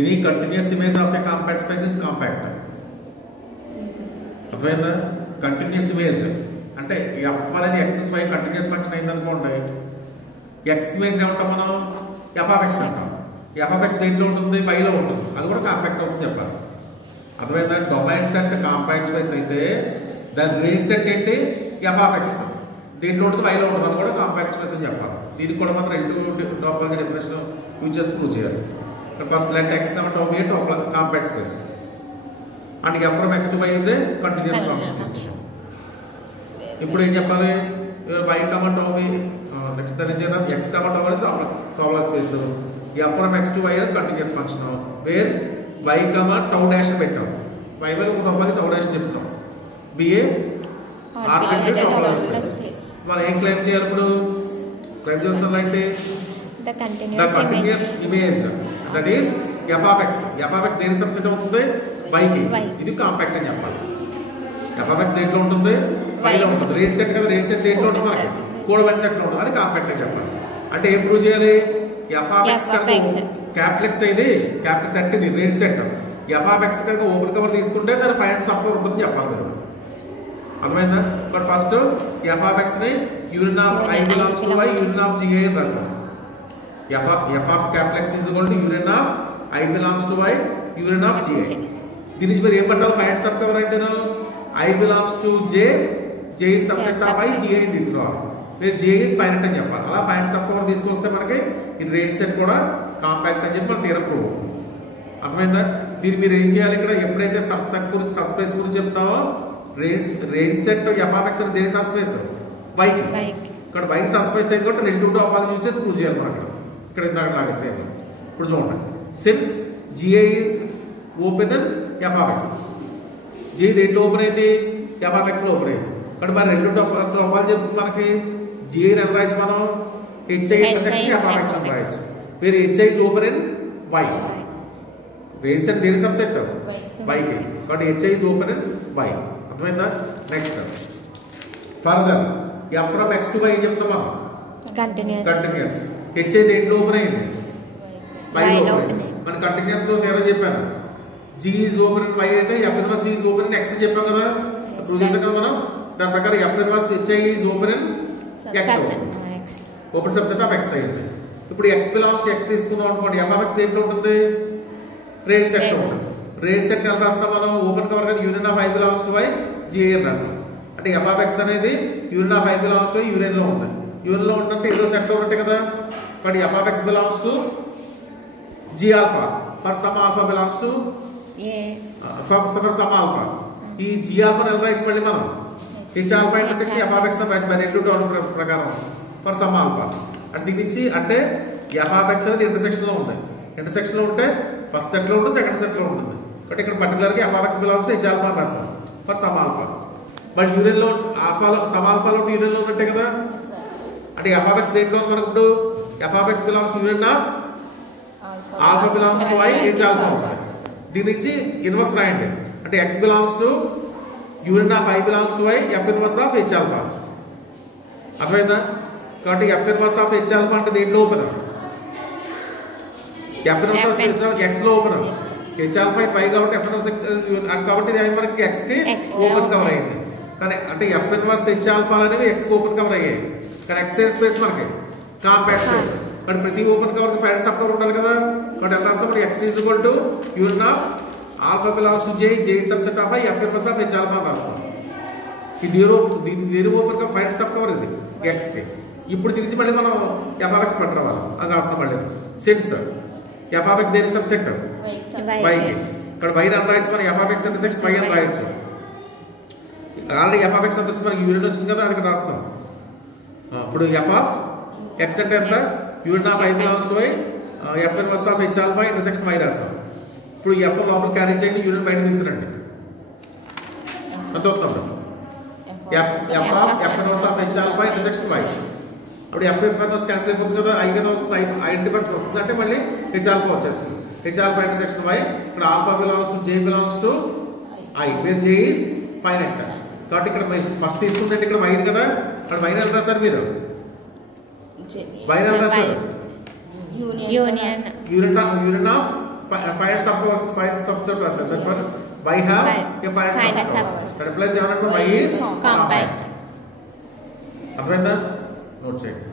ఇది continuous image of A compact space is compact. అర్థమైందా? Continuous image అంటే F అనేది ఎక్స్ నుంచి వై కంటిన్యూస్ ఫంక్షన్ అయింది అనుకోండి, ఎక్స్ ఇమేజ్ ఏమంటాం మనం? ఎఫ్ ఆఫ్ ఎక్స్ అంటాం. ఎఫ్ ఆఫ్ ఎక్స్ దేంట్లో ఉంటుంది? వైలో ఉంటుంది. అది కూడా కాంపాక్ట్ అవుతుంది చెప్పాలి. అర్థమైందా? డొమైన్ సెట్ కాంపాక్ట్ స్పేస్ అయితే దాని రేంజ్ సెట్ ఏంటి? ఎఫ్ ఆఫ్ ఎక్స్ దేంట్లో ఉంటుంది? వైలో ఉంటుంది. అది కూడా కాంపాక్ట్ స్పేస్ అని చెప్పాలి. దీనికి కూడా మనం రిలేటివ్ టోపాలజీ డెఫినేషన్ యూజ్ చేసి ప్రూవ్ చేయాలి. ఫస్ట్ లెట్ ఎక్స్ టోపీ compact space and f from X to Y is a continuous function తీసుకుంటాం. ఇప్పుడు ఏం చెప్పాలి? వై కమా టోపీ నెక్స్ట్ దాని ఎక్స్ కమా టోపీ topological space, F from X to Y అనేది continuous function where Y comma tau dash పెట్టాం. వై మీద ఒక టోపీ టౌ డాష్ చెప్తాం. Be a arbitrary topological space. మనం ఏం క్లెయిమ్ చేయాలి ఇప్పుడు? క్లెయిమ్ చేస్తున్నారంటే the continuous image that is f of x. f of x దేని సబ్సెట్ అవుతుంది? y కి. ఇది కాంపాక్ట్ అని చెప్పాలి. f of x దేంట్లో ఉంటుంది? y లో ఉంటుంది. రేంజ్ సెట్ కదా, రేంజ్ సెట్ దేంట్లో ఉంటుంది? మనకి కోడబడి సెట్ లో ఉంటుంది. అది కాంపాక్ట్ అని చెప్పాలి. అంటే ఏం ప్రూవ్ చేయాలి? f of x కనుక క్యాపిటల్ x ఇది క్యాపిటల్ సెట్, ఇది range set. f of x కనుక ఓపెన్ కవర్ తీసుకుంటే దాని ఫైనల్ సబ్ కవర్ ఉంటుంది చెప్పాలి మీరు. అర్థమైందా? But first f of x ని union of i belongs to y union of gi అని రాస్తాం. f of capital X is equal to union of I belongs to y union of gi. దీని నుంచి మీరు ఏం పట్టాలి? ఫైండ్ సబ్ కవర్ అంటే I belongs to j, j is subset of I, gi అని తీసుకోవాలి. మీరు j is finite అని చెప్పాలి. అలా ఫైండ్ సబ్ కవర్ తీసుకొస్తే మనకి ఈ రేంజ్ సెట్ కూడా కాంపాక్ట్ అని చెప్పి మనం తీరా ప్రూవ్. అర్థమైందా? దీన్ని మీరు ఏం చేయాలి? ఇక్కడ ఎప్పుడైతే సబ్ స్పేస్ గురించి చెప్తామో range set f of x అని దేని సబ్ స్పేస్? y కి. ఇక్కడ y సబ్ స్పేస్ అయితే కూడా రిలేటివ్ టోపాలజీ యూజ్ చేసి ప్రూవ్ చేయాలి మనం అక్కడ. ఇక్కడ ఇందాక లాగే సేమ్. ఇప్పుడు చూడండి, since GI is open and F of X. G దేంట్లో ఓపెన్ అయింది? ఎఫ్ ఆఫ్ ఎక్స్లో ఓపెన్ అయింది. కాబట్టి మరి రెండు టోపాలజీ మనకి జిఐ ఎలా రాయచ్చు మనం? H I intersection F of X అని రాయచ్చు. వేరే H I is open in Y. Range set దేని సబ్సెట్? వైకి. కాబట్టి H I is open in Y. అర్థమైందా? Next further F from X to Y ఏం చెప్తాం మనం? కంటిన్యూస్. హెచ్ అయితే దేంట్లో ఓపెన్ అయింది? వైలో ఓపెన్. మన కంటిన్యూస్ లో నేను చెప్పాను G is open in Y అయితే F inverse is open in X చెప్పాం కదా, ప్రూవ్ చేసాం కదా మనం. దాని ప్రకారం F inverse H I is open in X, open subset of X అయింది. ఇప్పుడు ఎక్స్ బిలాంగ్స్ టు ఎక్స్ తీసుకున్నాం అనుకోండి, ఎఫ్ ఆఫ్ ఎక్స్ దేంట్లో ఉంటుంది? రేంజ్ సెట్ లో ఉంటుంది. రేంజ్ సెట్ ఎలా రాస్తాం మనం? ఓపెన్ కవర్ కదా, union of i belongs to Y G i అని రాస్తాం. అంటే ఎఫ్ ఆఫ్ ఎక్స్ అనేది union of i belongs to union లో ఉంది. యూనియన్ లో ఉంటే ఏదో సెట్ లో ఉంటే కదా. But F of X belongs to G alpha for some alpha belongs to for some alpha. ఈ జి ఆల్ఫా ఎలా రాయచ్చు మళ్ళీ మనం? H alpha intersection F of X అని రాయచ్చు బై రిలేటివ్ టోపాలజీ ప్రకారం ఫర్ సమ్ ఆల్ఫా. అంటే దీని నుంచి అంటే ఎఫ్ ఆఫ్ ఎక్స్ అనేది ఇంటర్సెక్షన్ లో ఉంది. ఇంటర్సెక్షన్ లో ఉంటే ఫస్ట్ సెట్ లో ఉంటుంది, సెకండ్ సెట్ లో ఉంటుంది. బట్ ఇక్కడ పర్టికులర్ గా F of X belongs to H alpha రాస్తాం for some alpha. But union లో ఆల్ఫాలో సమ్ ఆల్ఫాలో యూనియన్ లో ఉన్నట్టే కదా. అంటే ఎఫ్ ఆఫ్ ఎక్స్ దేంట్లో మనకు ఇప్పుడు f of X belongs to union of alpha belongs to Y H alpha ఉంటుంది. దీని నుంచి ఇన్వర్స్ రాయండి. అంటే X belongs to union of i belongs to Y f inverse of H alpha. అర్థమైందా? కాబట్టి f inverse of H alpha అంటే దేంట్లో open? F inverse of X లో ఓపెన్. హెచ్ ఆల్ఫా వై కాబట్టి ఎఫ్ ఇన్వర్స్ ఎక్స్ కాబట్టి మనకి X కి open cover అయ్యింది. కానీ అంటే ఎఫ్ ఇన్వర్స్ హెచ్ ఆల్ఫా అనేవి ఎక్స్ ఓపెన్ కవర్ అయ్యాయి. కానీ ఎక్స్ స్పేస్ మనకి కాంపాక్ట్ స్పేస్. కానీ ప్రతి ఓపెన్ కవర్ కి ఫైండ్ సబ్ కవర్ ఉండాలి కదా. కాబట్టి ఎలా రాస్తాం? X is equal to union of alpha belongs to J, J subset of I, F inverse of H alpha రాస్తాం. ఇది దీని open cover find sub cover ఇది ఎక్స్ కి. ఇప్పుడు తిరిగి మళ్ళీ మనం ఎఫ్ ఆఫ్ ఎక్స్ పట్టరావాలి. అది రాస్తాం మళ్ళీ. సిన్స్ ఎఫ్ ఆఫ్ ఎక్స్ దేని సబ్సెట్? వైకి. ఇక్కడ వై అని రాయొచ్చు మనం. F of X intersection Y అని రాయొచ్చు. ఆల్రెడీ ఎఫ్ ఆఫ్ ఎక్స్ అంత మనకి యూనియన్ వచ్చింది కదా, అది రాస్తాం. ఇప్పుడు ఎఫ్ ఆఫ్ ఎక్స్ అంటే ఎంత? Union of i belongs to Y f inverse of H alpha intersection Y రాస్తాం. ఇప్పుడు ఎఫ్ లోపల క్యారీ చేయండి, యూనియన్ బయట తీసుకురండి. అంత అవుతుంది. F of f inverse of H alpha intersection Y. అప్పుడు ఎఫ్ ఇన్వర్స్ క్యాన్సిల్ అయిపోతుంది కదా, ఐ కదా వస్తుంది. ఐ డిఫరెన్స్ వస్తుంది అంటే మళ్ళీ హెచ్ ఆల్ఫా వచ్చేస్తుంది. H alpha intersection Y. ఇక్కడ alpha belongs to J belongs to I, where J is finite. కాబట్టి ఇక్కడ ఫస్ట్ తీసుకుంటే ఇక్కడ వైన్ కదా, అక్కడ వైన్ ఎంత రాశారు మీరు? వైన్ ఎంత రాశారు? Union of find subset process. Therefore, y have a find subset. That implies y is compact. అర్థమైందా? నోట్ చేయండి.